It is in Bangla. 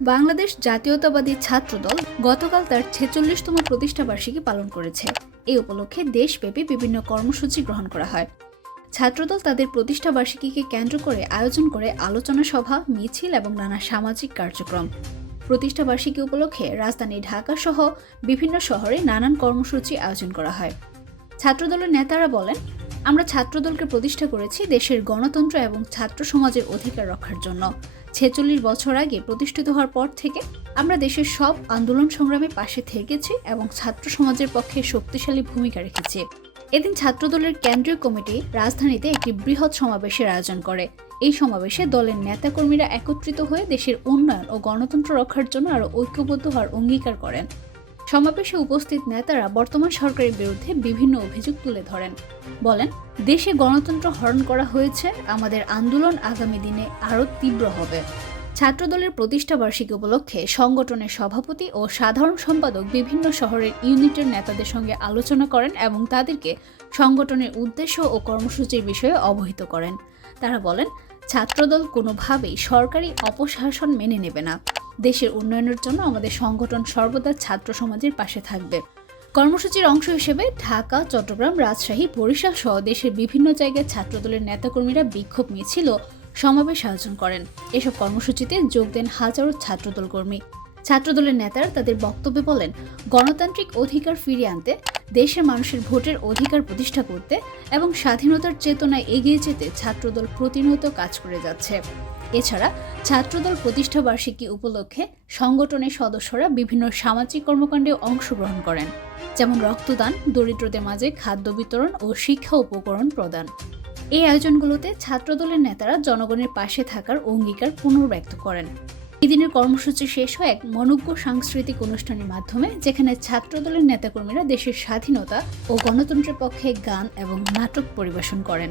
বাংলাদেশ জাতীয়তাবাদী ছাত্রদল গতকাল তার ৪৬তম প্রতিষ্ঠাবার্ষিকী পালন করেছে। এই উপলক্ষে দেশব্যাপী বিভিন্ন কর্মসূচি গ্রহণ করা হয়। ছাত্রদল তাদের প্রতিষ্ঠাবার্ষিকীকে কেন্দ্র করে আয়োজন করে আলোচনা সভা, মিছিল এবং নানা সামাজিক কার্যক্রম। প্রতিষ্ঠাবার্ষিকী উপলক্ষে রাজধানী ঢাকা সহ বিভিন্ন শহরে নানান কর্মসূচি আয়োজন করা হয়। ছাত্রদলের নেতারা বলেন, আমরা ছাত্রদলকে প্রতিষ্ঠা করেছি দেশের গণতন্ত্র এবং ছাত্র সমাজের অধিকার রক্ষার জন্য। ৪৬ বছর আগে প্রতিষ্ঠিত হওয়ার পর থেকে আমরা দেশের সব আন্দোলন সংগ্রামে পাশে থেকেছি এবং ছাত্র সমাজের পক্ষে শক্তিশালী ভূমিকা রেখেছি। এদিন ছাত্রদলের কেন্দ্রীয় কমিটি রাজধানীতে একটি বৃহৎ সমাবেশের আয়োজন করে। এই সমাবেশে দলের নেতাকর্মীরা একত্রিত হয়ে দেশের উন্নয়ন ও গণতন্ত্র রক্ষার জন্য আরও ঐক্যবদ্ধ হওয়ার অঙ্গীকার করেন। সমাবেশে উপস্থিত নেতারা বর্তমান সরকারের বিরুদ্ধে বিভিন্ন অভিযোগ তুলে ধরেন। বলেন, দেশে গণতন্ত্র হরণ করা হয়েছে, আমাদের আন্দোলন আগামী দিনে আরও তীব্র হবে। ছাত্রদলের প্রতিষ্ঠাবার্ষিকী উপলক্ষে সংগঠনের সভাপতি ও সাধারণ সম্পাদক বিভিন্ন শহরের ইউনিটের নেতাদের সঙ্গে আলোচনা করেন এবং তাদেরকে সংগঠনের উদ্দেশ্য ও কর্মসূচির বিষয়ে অবহিত করেন। তারা বলেন, ছাত্রদল কোনোভাবেই সরকারি অপশাসন মেনে নেবে না। দেশের উন্নয়নের জন্য আমাদের সংগঠন সর্বদা ছাত্র সমাজের পাশে থাকবে। কর্মসূচির অংশ হিসেবে ঢাকা, চট্টগ্রাম, রাজশাহী, বরিশাল সহ দেশের বিভিন্ন জায়গায় ছাত্রদলের নেতাকর্মীরা বিক্ষোভ মিছিল ও সমাবেশ আয়োজন করেন। এসব কর্মসূচিতে যোগ দেন হাজারো ছাত্রদল কর্মী। ছাত্রদলের নেতারা তাদের বক্তব্যে বলেন, গণতান্ত্রিক অধিকার ফিরিয়ে আনতে, দেশের মানুষের ভোটের অধিকার প্রতিষ্ঠা করতে এবং স্বাধীনতার চেতনায় এগিয়ে যেতে ছাত্রদল প্রতিনিয়ত কাজ করে যাচ্ছে। এছাড়া ছাত্রদল প্রতিষ্ঠাবার্ষিকী উপলক্ষে সংগঠনের সদস্যরা বিভিন্ন সামাজিক কর্মকাণ্ডে অংশগ্রহণ করেন, যেমন রক্তদান, দরিদ্রদের মাঝে খাদ্য বিতরণ ও শিক্ষা উপকরণ প্রদান। এই আয়োজনগুলোতে ছাত্রদলের নেতারা জনগণের পাশে থাকার অঙ্গীকার পুনর্ব্যক্ত করেন। এদিনের কর্মসূচি শেষ হয় এক মনোজ্ঞ সাংস্কৃতিক অনুষ্ঠানের মাধ্যমে, যেখানে ছাত্রদলের নেতাকর্মীরা দেশের স্বাধীনতা ও গণতন্ত্রের পক্ষে গান এবং নাটক পরিবেশন করেন।